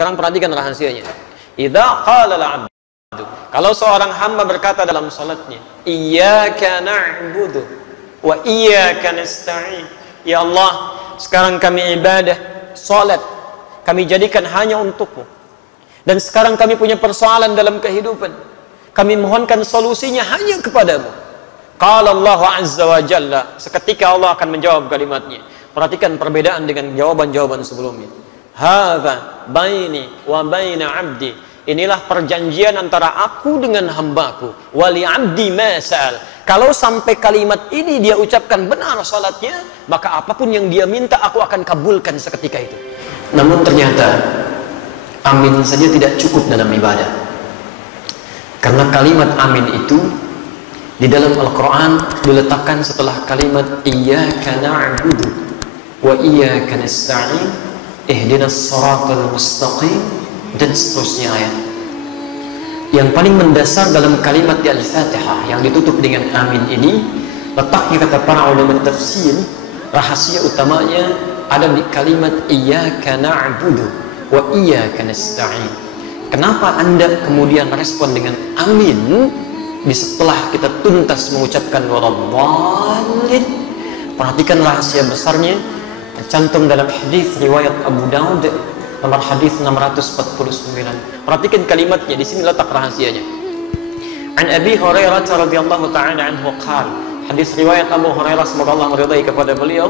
Sekarang perhatikan rahasianya. Idza qala al-'abdu, kalau seorang hamba berkata dalam salatnya, iyyaka na'budu wa iyyaka nasta'in. Ya Allah, sekarang kami ibadah, salat kami jadikan hanya untukmu. Dan sekarang kami punya persoalan dalam kehidupan. Kami mohonkan solusinya hanya kepadamu. Qala Allah Azza wa Jalla, seketika Allah akan menjawab kalimatnya. Perhatikan perbedaan dengan jawaban-jawaban sebelumnya. Hadza baini wa baina 'abdi. Inilah perjanjian antara aku dengan hambaku. Wali 'abdi ma sa'al. Kalau sampai kalimat ini dia ucapkan benar salatnya, maka apapun yang dia minta aku akan kabulkan seketika itu. Namun ternyata amin saja tidak cukup dalam ibadah. Karena kalimat amin itu di dalam Al-Quran diletakkan setelah kalimat iyyaka na'budu wa iyyaka nasta'in ihdinas siratal mustaqim dan seterusnya ayat. Yang paling mendasar dalam kalimat di Al-Fatihah yang ditutup dengan amin ini, letaknya kata para ulama tafsir, rahasia utamanya ada di kalimat iyyaka na'budu wa iyyaka nasta'in. Kenapa Anda kemudian respon dengan amin di setelah kita tuntas mengucapkan waladhdallin? Perhatikan rahasia besarnya, tercantum dalam hadis riwayat Abu Daud nomor hadis 649. Perhatikan kalimatnya, di sini letak rahasianya. An Abi Hurairah radhiyallahu ta'ala anhu qala, hadis riwayat Abu Hurairah semoga Allah meridai kepada beliau,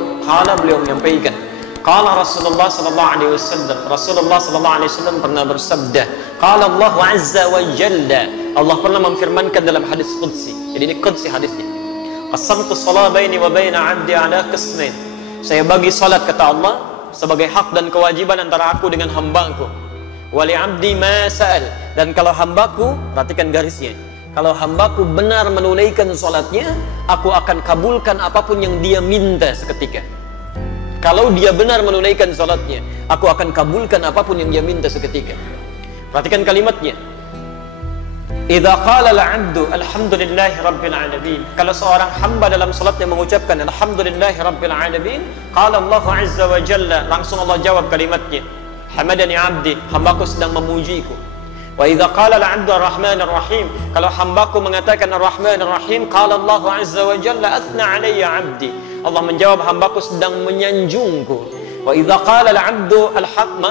beliau menyampaikan, qala Rasulullah sallallahu alaihi wasallam, Rasulullah sallallahu alaihi wasallam pernah bersabda, qala Allah azza wa jalla, Allah pernah memfirmankan dalam hadis qudsi. Jadi ini qudsi hadisnya. Qasamtu shalah baini wa baina 'abdi 'ala qismain. Saya bagi salat kata Allah sebagai hak dan kewajiban antara aku dengan hambaku. Wa li 'abdi ma sa'al. Dan kalau hambaku, perhatikan garisnya. Kalau hambaku benar menunaikan salatnya, aku akan kabulkan apapun yang dia minta seketika. Kalau dia benar menunaikan salatnya, aku akan kabulkan apapun yang dia minta seketika. Perhatikan kalimatnya. Idza qala al-'abdu alhamdulillahi rabbil alamin. Kalau seorang hamba dalam salatnya mengucapkan alhamdulillahi rabbil alamin, qala Allah azza wa jalla, langsung Allah jawab kalimatnya, hamadani 'abdi, hambaku sedang memujiku. Wa idza qala al-'abdu ar-rahmanir rahim, kalau hambaku mengatakan ar-rahmanir rahim, qala Allah azza wa jalla athna 'alayya 'abdi, Allah menjawab hambaku sedang menyanjungku. Wa idza qala al-'abdu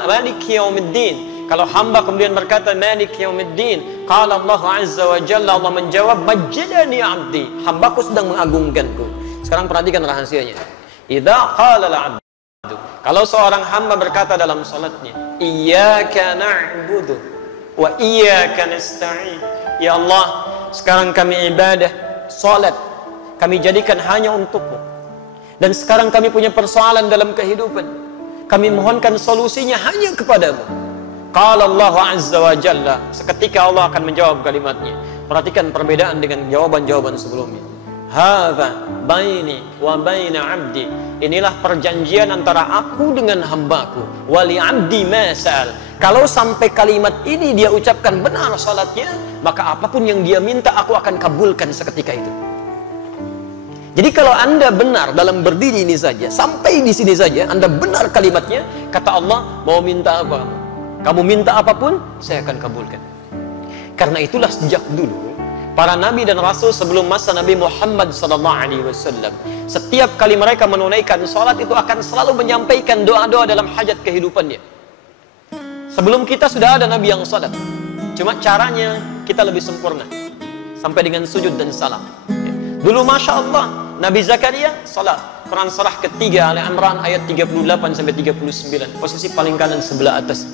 maliki yaumiddin, kalau hamba kemudian berkata maliki yaumiddin, qala Allah azza wa jalla, Allah menjawab majjadani 'abdi, hambaku sedang mengagungkanku. Sekarang perhatikan rahasianya. Idza qala al-'abdu, kalau seorang hamba berkata dalam salatnya, iyyaka na'budu wa iyyaka nasta'in. Ya Allah, sekarang kami ibadah, salat kami jadikan hanya untukmu. Dan sekarang kami punya persoalan dalam kehidupan. Kami mohonkan solusinya hanya kepadamu. Qala Allah azza wa jalla, seketika Allah akan menjawab kalimatnya. Perhatikan perbedaan dengan jawaban-jawaban sebelumnya. Hadza baini wa baina 'abdi. Inilah perjanjian antara aku dengan hambaku. Wali 'abdi ma sa'al. Kalau sampai kalimat ini dia ucapkan benar salatnya, maka apapun yang dia minta aku akan kabulkan seketika itu. Jadi kalau Anda benar dalam berdiri ini saja, sampai di sini saja Anda benar kalimatnya, kata Allah, mau minta apa? Kamu minta apapun, saya akan kabulkan. Karena itulah sejak dulu para nabi dan rasul sebelum masa Nabi Muhammad SAW, setiap kali mereka menunaikan salat itu akan selalu menyampaikan doa-doa dalam hajat kehidupannya. Sebelum kita sudah ada nabi yang salat, cuma caranya kita lebih sempurna sampai dengan sujud dan salam. Dulu Masya Allah Nabi Zakaria salat, Quran surah ketiga Ali Imran ayat 38 sampai 39, posisi paling kanan sebelah atas.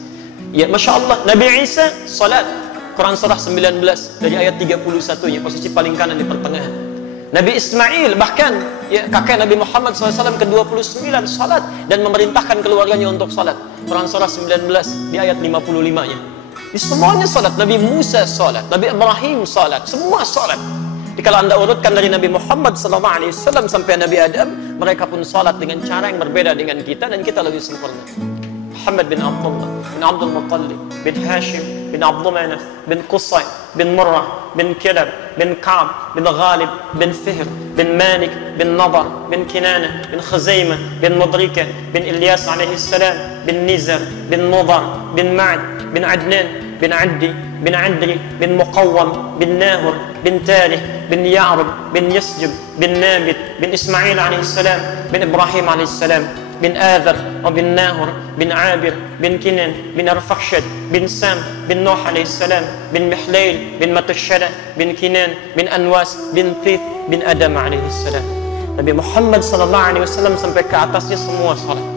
Ya Masya Allah Nabi Isa salat, Quran surah 19 dari ayat 31-nya, posisi paling kanan di pertengahan. Nabi Ismail bahkan ya, kakek Nabi Muhammad SAW ke-29 salat dan memerintahkan keluarganya untuk salat, Quran surah 19 di ayat 55-nya. Di semuanya salat. Nabi Musa salat, Nabi Ibrahim salat, semua salat. Jadi kalau Anda urutkan dari Nabi Muhammad SAW sampai Nabi Adam, mereka pun salat dengan cara yang berbeda dengan kita, dan kita lebih sempurna. Muhammad bin Abdullah bin Abdul Muttalib bin Hashim bin Abdul Manaf, bin Qusay, bin Murrah, bin Kilab, bin Ka'ab, bin Ghalib, bin Fihr, bin Malik, bin Nadar, bin Kinana, bin Khuzaimah, bin Mudrika, bin Ilyas alaihi salam, bin Nizar, bin Mudar, bin Ma'ad, bin Adnan, bin Addi, bin Adri, bin Muqawwam, bin Nahur, bin Tarih, bin Ya'rub, bin Yasjub, bin Nabit, bin Ismail alaihi salam, bin Ibrahim alaihi salam, bin Adhar, bin Nahur, bin Abir, bin Kinan, bin Arfakhshad, bin Sam, bin Nuh alaihi salam, bin Mihlail, bin Matashara, bin Kinan, bin Anwas, bin Thith, bin Adam alaihi salam. Nabi Muhammad sallallahu alaihi wasallam sampai ke atasnya semua salat.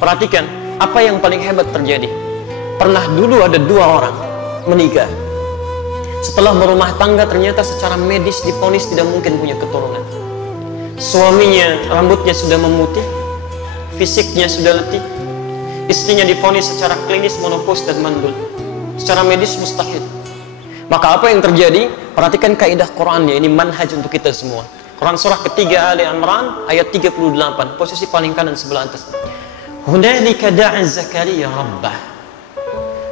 Perhatikan apa yang paling hebat terjadi. Pernah dulu ada dua orang menikah. Setelah berumah tangga ternyata secara medis divonis tidak mungkin punya keturunan. Suaminya rambutnya sudah memutih, fisiknya sudah letih, istrinya divonis secara klinis menopause dan mandul, secara medis mustahil. Maka apa yang terjadi? Perhatikan kaidah Qurannya, ini manhaj untuk kita semua. Quran surah ketiga Ali Imran ayat 38, posisi paling kanan sebelah atas. Hunalika da'a Zakaria rabbah.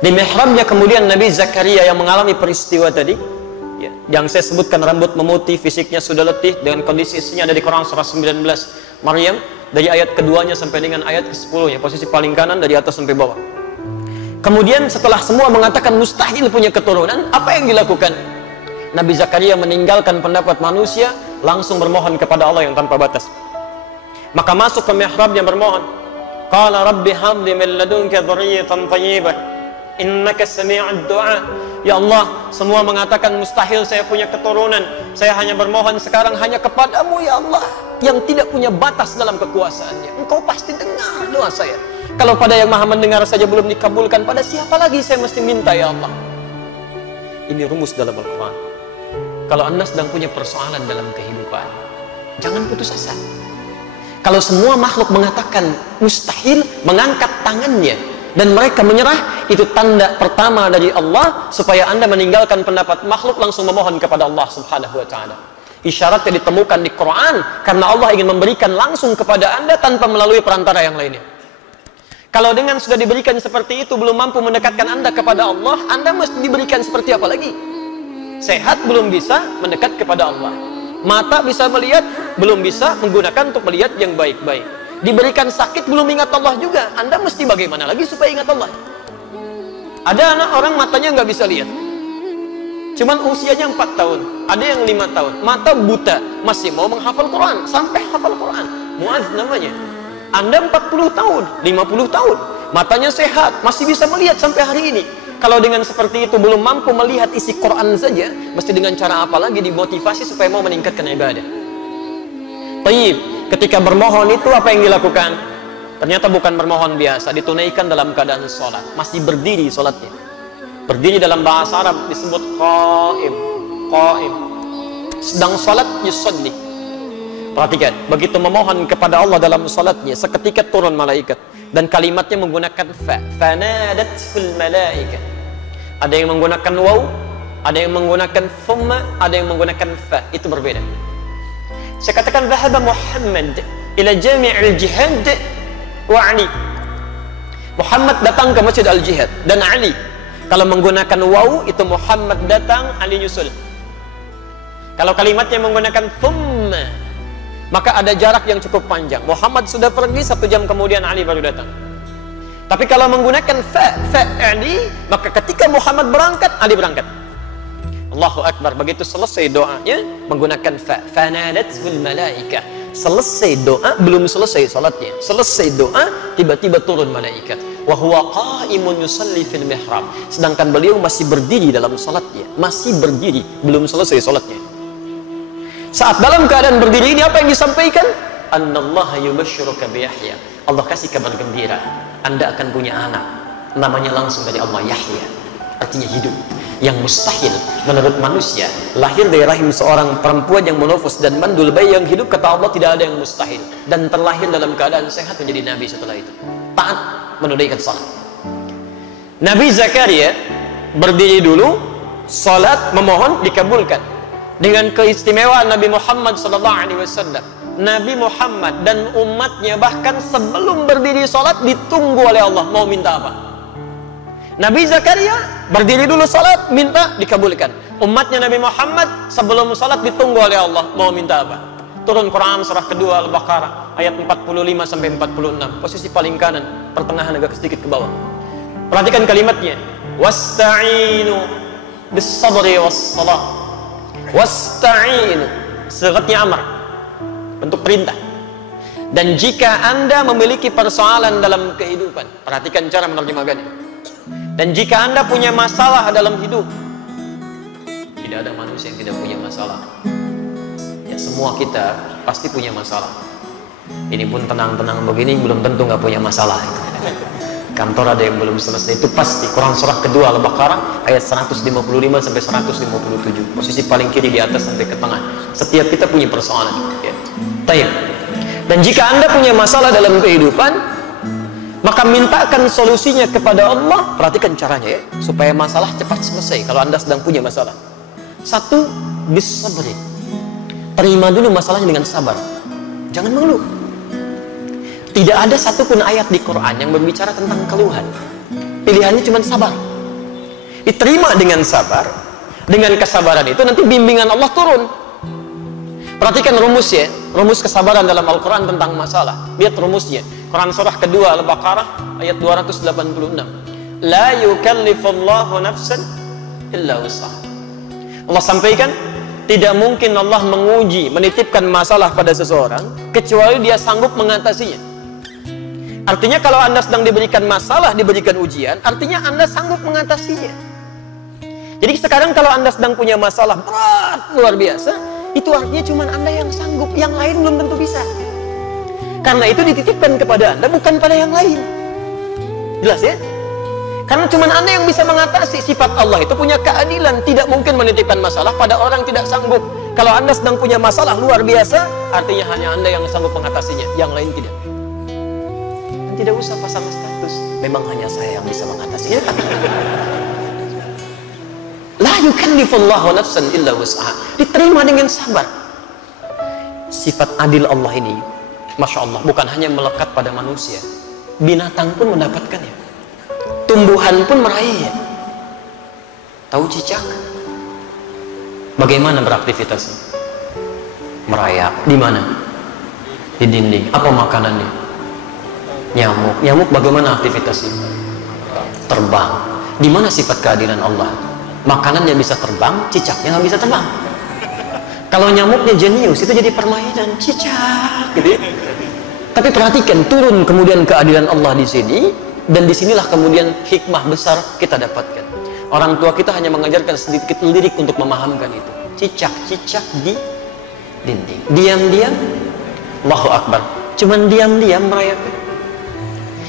Di mihrabnya kemudian Nabi Zakaria yang mengalami peristiwa tadi, ya, yang saya sebutkan rambut memutih, fisiknya sudah letih, dengan kondisi istrinya ada di Quran surah 19 Maryam, dari ayat keduanya sampai dengan ayat ke-10 ya, posisi paling kanan dari atas sampai bawah. Kemudian setelah semua mengatakan mustahil punya keturunan, apa yang dilakukan? Nabi Zakaria meninggalkan pendapat manusia, langsung bermohon kepada Allah yang tanpa batas. Maka masuk ke mihrabnya bermohon. Qala rabbi habli min ladunka dzurriyyatan thayyibah innaka sami'ud du'a. Ya Allah, semua mengatakan mustahil saya punya keturunan. Saya hanya bermohon sekarang hanya kepadamu ya Allah, yang tidak punya batas dalam kekuasaannya. Engkau pasti dengar doa saya. Kalau pada yang maha mendengar saja belum dikabulkan, pada siapa lagi saya mesti minta ya Allah? Ini rumus dalam Al-Quran. Kalau Anda sedang punya persoalan dalam kehidupan, jangan putus asa. Kalau semua makhluk mengatakan mustahil, mengangkat tangannya dan mereka menyerah, itu tanda pertama dari Allah supaya Anda meninggalkan pendapat makhluk, langsung memohon kepada Allah Subhanahu wa taala. Isyaratnya ditemukan di Quran karena Allah ingin memberikan langsung kepada Anda tanpa melalui perantara yang lainnya. Kalau dengan sudah diberikan seperti itu belum mampu mendekatkan Anda kepada Allah, Anda mesti diberikan seperti apa lagi? Sehat belum bisa mendekat kepada Allah. Mata bisa melihat, belum bisa menggunakan untuk melihat yang baik-baik. Diberikan sakit belum ingat Allah juga. Anda mesti bagaimana lagi supaya ingat Allah? Ada anak orang matanya nggak bisa lihat, cuman usianya 4 tahun, ada yang 5 tahun, mata buta, masih mau menghafal Quran, sampai hafal Quran. Muaz namanya. Anda 40 tahun, 50 tahun, matanya sehat, masih bisa melihat sampai hari ini. Kalau dengan seperti itu belum mampu melihat isi Quran saja, mesti dengan cara apa lagi dimotivasi supaya mau meningkatkan ibadah? Taib, ketika bermohon itu apa yang dilakukan? Ternyata bukan bermohon biasa, ditunaikan dalam keadaan sholat, masih berdiri sholatnya. Berdiri dalam bahasa Arab disebut qa'im, qa'im. Sedang sholat yusalli. Perhatikan, begitu memohon kepada Allah dalam sholatnya, seketika turun malaikat. Dan kalimatnya menggunakan fa, fanadatul malaika. Ada yang menggunakan waw, ada yang menggunakan thumma, ada yang menggunakan fa. Itu berbeda. Saya katakan dhahaba Muhammad ila jami'il jihad wa Ali. Muhammad datang ke Masjid Al-Jihad dan Ali. Kalau menggunakan waw itu Muhammad datang, Ali nyusul. Kalau kalimatnya menggunakan thumma, maka ada jarak yang cukup panjang. Muhammad sudah pergi, 1 jam kemudian Ali baru datang. Tapi kalau menggunakan fa Ali, maka ketika Muhammad berangkat, Ali berangkat. Allahu Akbar. Begitu selesai doanya menggunakan fa, fanadatul malaika. Selesai doa, belum selesai salatnya. Selesai doa, tiba-tiba turun malaikat. Wa huwa qa'imun yusalli fil mihrab. Sedangkan beliau masih berdiri dalam salatnya, masih berdiri, belum selesai salatnya. Saat dalam keadaan berdiri ini apa yang disampaikan? Annallaha yubashshiruka bi Yahya. Allah kasih kabar gembira, Anda akan punya anak. Namanya langsung dari Allah, Yahya. Artinya hidup. Yang mustahil menurut manusia, lahir dari rahim seorang perempuan yang menofus dan mandul bayi yang hidup, kata Allah tidak ada yang mustahil. Dan terlahir dalam keadaan sehat menjadi nabi setelah itu. Taat menunaikan salat. Nabi Zakaria berdiri dulu, salat memohon dikabulkan. Dengan keistimewaan Nabi Muhammad SAW, Nabi Muhammad dan umatnya bahkan sebelum berdiri sholat ditunggu oleh Allah mau minta apa. Nabi Zakaria berdiri dulu salat, minta, dikabulkan. Umatnya Nabi Muhammad sebelum salat ditunggu oleh Allah, mau minta apa? Turun Quran surah kedua Al-Baqarah ayat 45 sampai 46, posisi paling kanan, pertengahan agak sedikit ke bawah. Perhatikan kalimatnya. Wasta'inu bis-sabri was-salah. Wasta'inu, sigatnya amar, bentuk perintah. Dan jika Anda memiliki persoalan dalam kehidupan, perhatikan cara menerjemahkannya. Dan jika Anda punya masalah dalam hidup, tidak ada manusia yang tidak punya masalah. Ya, semua kita pasti punya masalah. Ini pun tenang-tenang begini belum tentu nggak punya masalah. Kantor ada yang belum selesai, itu pasti. Quran surah kedua Al-Baqarah ayat 155 sampai 157, posisi paling kiri di atas sampai ke tengah. Setiap kita punya persoalan. Ya. Tayyib. Dan jika Anda punya masalah dalam kehidupan, maka mintakan solusinya kepada Allah. Perhatikan caranya ya, supaya masalah cepat selesai. Kalau Anda sedang punya masalah, satu, bis-sabri, terima dulu masalahnya dengan sabar, jangan mengeluh. Tidak ada satupun ayat di Quran yang berbicara tentang keluhan. Pilihannya cuma sabar. Diterima dengan sabar. Dengan kesabaran itu nanti bimbingan Allah turun. Perhatikan rumus ya, rumus kesabaran dalam Al-Quran tentang masalah. Lihat rumusnya, Quran surah kedua Al-Baqarah ayat 286. La yukallifullahu nafsan illa wus'aha. Allah sampaikan, tidak mungkin Allah menguji, menitipkan masalah pada seseorang kecuali dia sanggup mengatasinya. Artinya kalau Anda sedang diberikan masalah, diberikan ujian, artinya Anda sanggup mengatasinya. Jadi sekarang kalau Anda sedang punya masalah berat luar biasa, itu artinya cuma Anda yang sanggup, yang lain belum tentu bisa. Karena itu dititipkan kepada Anda, bukan pada yang lain. Jelas ya? Karena cuma Anda yang bisa mengatasi. Sifat Allah itu punya keadilan, tidak mungkin menitipkan masalah pada orang tidak sanggup. Kalau Anda sedang punya masalah luar biasa, artinya hanya Anda yang sanggup mengatasinya, yang lain tidak. Dan tidak usah pasang status, memang hanya saya yang bisa mengatasinya. La yukallifullahu nafsan illa wus'aha. Diterima dengan sabar. Sifat adil Allah ini, Masya Allah, bukan hanya melekat pada manusia, binatang pun mendapatkannya, tumbuhan pun meraihnya. Tahu cicak? Bagaimana beraktivitasnya? Merayap. Di mana? Di dinding. Apa makanannya? Nyamuk. Nyamuk bagaimana aktivitasnya? Terbang. Di mana sifat keadilan Allah? Makanannya bisa terbang, cicaknya nggak bisa terbang. Kalau nyamuknya jenius, itu jadi permainan cicak, gitu ya. Tapi perhatikan, turun kemudian keadilan Allah di sini, dan disinilah kemudian hikmah besar kita dapatkan. Orang tua kita hanya mengajarkan sedikit lirik untuk memahamkan itu. Cicak-cicak di dinding, diam-diam, Allahu Akbar, cuman diam-diam merayap.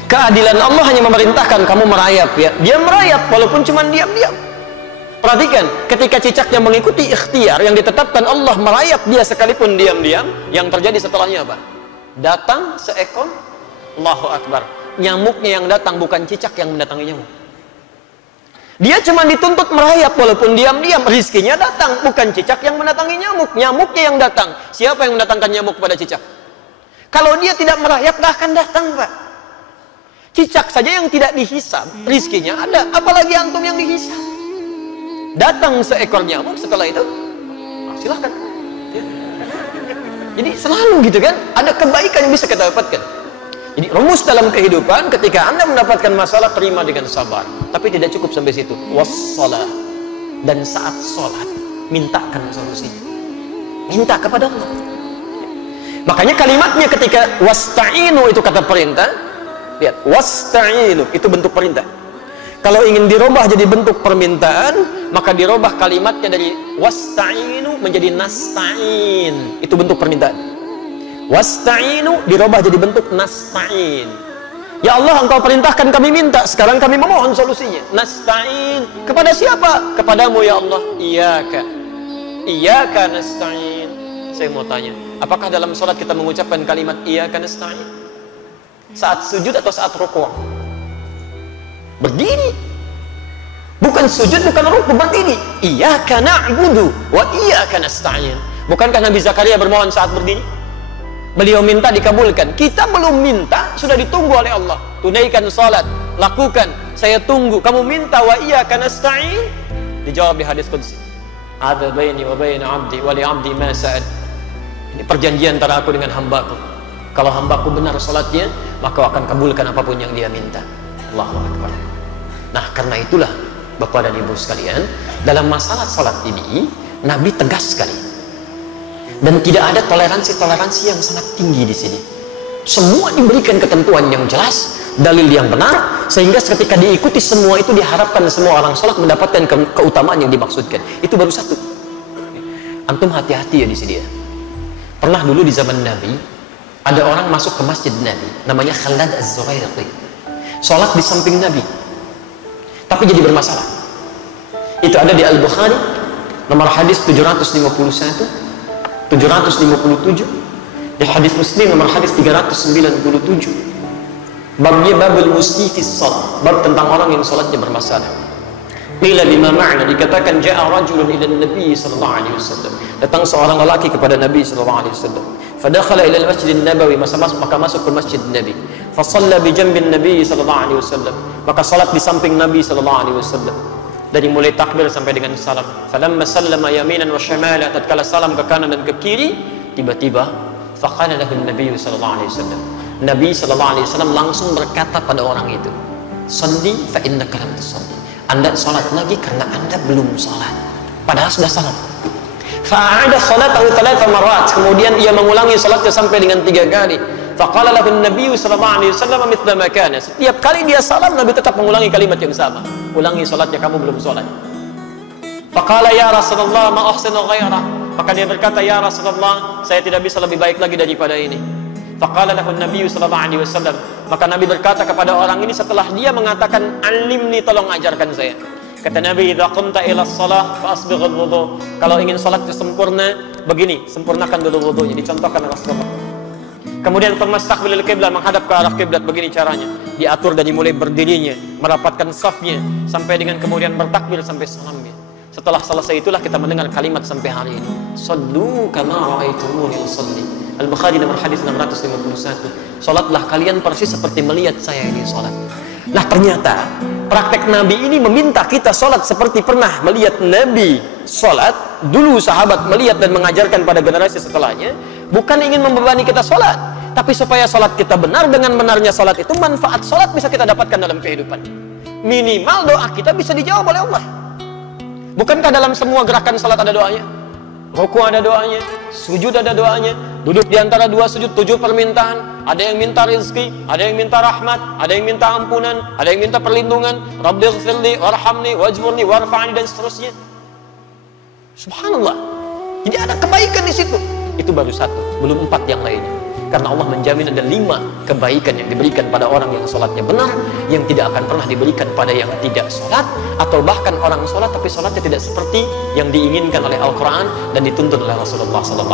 Keadilan Allah hanya memerintahkan kamu merayap ya, dia merayap walaupun cuman diam-diam. Perhatikan, ketika cicaknya mengikuti ikhtiar yang ditetapkan Allah, merayap dia sekalipun diam-diam, yang terjadi setelahnya apa? Datang seekor, Allahu Akbar, nyamuknya yang datang, bukan cicak yang mendatangi nyamuk. Dia cuma dituntut merayap walaupun diam-diam, rizkinya datang, bukan cicak yang mendatangi nyamuk, nyamuknya yang datang. Siapa yang mendatangkan nyamuk kepada cicak? Kalau dia tidak merayap, gak akan datang, Pak. Cicak saja yang tidak dihisab, rizkinya ada, apalagi antum yang dihisab. Datang seekor nyamuk, setelah itu silahkan ya. Jadi selalu gitu kan, ada kebaikan yang bisa kita dapatkan. Jadi rumus dalam kehidupan, ketika Anda mendapatkan masalah, terima dengan sabar. Tapi tidak cukup sampai situ. Wassalah. Dan saat sholat, mintakan solusinya, minta kepada Allah. Makanya kalimatnya ketika wasta'inu itu kata perintah. Lihat, wasta'inu itu bentuk perintah. Kalau ingin dirubah jadi bentuk permintaan, maka dirubah kalimatnya dari wasta'inu menjadi nasta'in. Itu bentuk permintaan. Wasta'inu dirubah jadi bentuk nasta'in. Ya Allah, Engkau perintahkan kami minta, sekarang kami memohon solusinya. Nasta'in. Kepada siapa? Kepadamu ya Allah. Iyyaka nasta'in. Saya mau tanya, apakah dalam sholat kita mengucapkan kalimat iyyaka nasta'in? Saat sujud atau saat rukuk? Berdiri, bukan sujud, bukan rukuk, berdiri. Iyyaka na'budu wa iyyaka nasta'in. Bukankah Nabi Zakaria bermohon saat berdiri? Beliau minta dikabulkan. Kita belum minta, sudah ditunggu oleh Allah. Tunaikan salat, lakukan saya tunggu. Kamu minta wa iyyaka nasta'in, dijawab di hadis qudsi, ada baini wa baina 'abdi wa li 'abdi ma sa'al. Ini perjanjian antara aku dengan hambaku. Kalau hambaku benar salatnya, maka akan kabulkan apapun yang dia minta. Allahu Akbar. Nah, karena itulah Bapak dan Ibu sekalian, dalam masalah salat ini Nabi tegas sekali. Dan tidak ada toleransi-toleransi yang sangat tinggi di sini. Semua diberikan ketentuan yang jelas, dalil yang benar, sehingga ketika diikuti semua itu diharapkan semua orang sholat mendapatkan keutamaan yang dimaksudkan. Itu baru satu. Antum hati-hati ya di sini ya. Pernah dulu di zaman Nabi, ada orang masuk ke masjid Nabi, namanya Khalad Az-Zuraiqi. Sholat di samping Nabi, tapi jadi bermasalah. Itu ada di Al-Bukhari, nomor hadis 751, 757. Di hadis Muslim nomor hadis 397. Babnya babul mustifis salat, bab tentang orang yang salatnya bermasalah. Qila bima ma'na, dikatakan ja'a rajulun ila Nabi sallallahu alaihi wasallam. Datang seorang lelaki kepada Nabi sallallahu alaihi wasallam. Fadakhala ila al-Masjid Nabawi, maka masuk ke Masjid Nabi. Fa shalla bi janbin Nabi sallallahu alaihi wasallam. Maka salat di samping Nabi sallallahu alaihi wasallam. Dari mulai takbir sampai dengan salam. Falamma sallama yaminan wa shimala, tatkala salam ke kanan dan ke kiri, tiba-tiba faqala lahu an-nabiy sallallahu alaihi wasallam. Nabi sallallahu alaihi wasallam langsung berkata pada orang itu, "Shalli fa innaka lam tusalli." Anda salat lagi karena Anda belum salat. Padahal sudah salat. Fa'ada salatahu 3 marat. Kemudian ia mengulangi salatnya sampai dengan 3 kali. Faqala lahu an-nabiy sallallahu alaihi wasallam mithla ma kana. Setiap kali dia salam, Nabi tetap mengulangi kalimat yang sama. Ulangi salatnya, kamu belum salat. Faqala ya Rasulullah ma ahsinu ghaira. Maka dia berkata, ya Rasulullah, saya tidak bisa lebih baik lagi daripada ini. Faqala lahu an-nabiy sallallahu alaihi wasallam. Maka Nabi berkata kepada orang ini setelah dia mengatakan, "Alimni, tolong ajarkan saya." Kata Nabi, "Idza qumta ila shalah fa asbighul wudu." Kalau ingin salat sempurna, begini, sempurnakan dulu wudunya, dicontohkan Rasulullah. Kemudian famastaqbilul qiblah, menghadap ke arah kiblat, begini caranya. Diatur dari mulai berdirinya, merapatkan safnya, sampai dengan kemudian bertakbir sampai salamnya. Setelah selesai itulah kita mendengar kalimat sampai hari ini. Sallu kama ra'aitumuni usalli. Al-Bukhari nomor hadis 651. Salatlah kalian persis seperti melihat saya ini salat. Nah, ternyata praktek Nabi ini meminta kita salat seperti pernah melihat Nabi salat. Dulu sahabat melihat dan mengajarkan pada generasi setelahnya, bukan ingin membebani kita salat, tapi supaya salat kita benar. Dengan benarnya salat itu, manfaat salat bisa kita dapatkan dalam kehidupan. Minimal doa kita bisa dijawab oleh Allah. Bukankah dalam semua gerakan salat ada doanya? Ruku ada doanya, sujud ada doanya, duduk di antara 2 sujud 7 permintaan. Ada yang minta rezeki, ada yang minta rahmat, ada yang minta ampunan, ada yang minta perlindungan. Rabbighfirli warhamni wajburni warfa'ni, dan seterusnya. Subhanallah. Jadi ada kebaikan di situ. Itu baru 1, belum 4 yang lainnya. Karena Allah menjamin ada 5 kebaikan yang diberikan pada orang yang sholatnya benar, yang tidak akan pernah diberikan pada yang tidak sholat, atau bahkan orang sholat tapi sholatnya tidak seperti yang diinginkan oleh Al-Quran dan dituntun oleh Rasulullah SAW.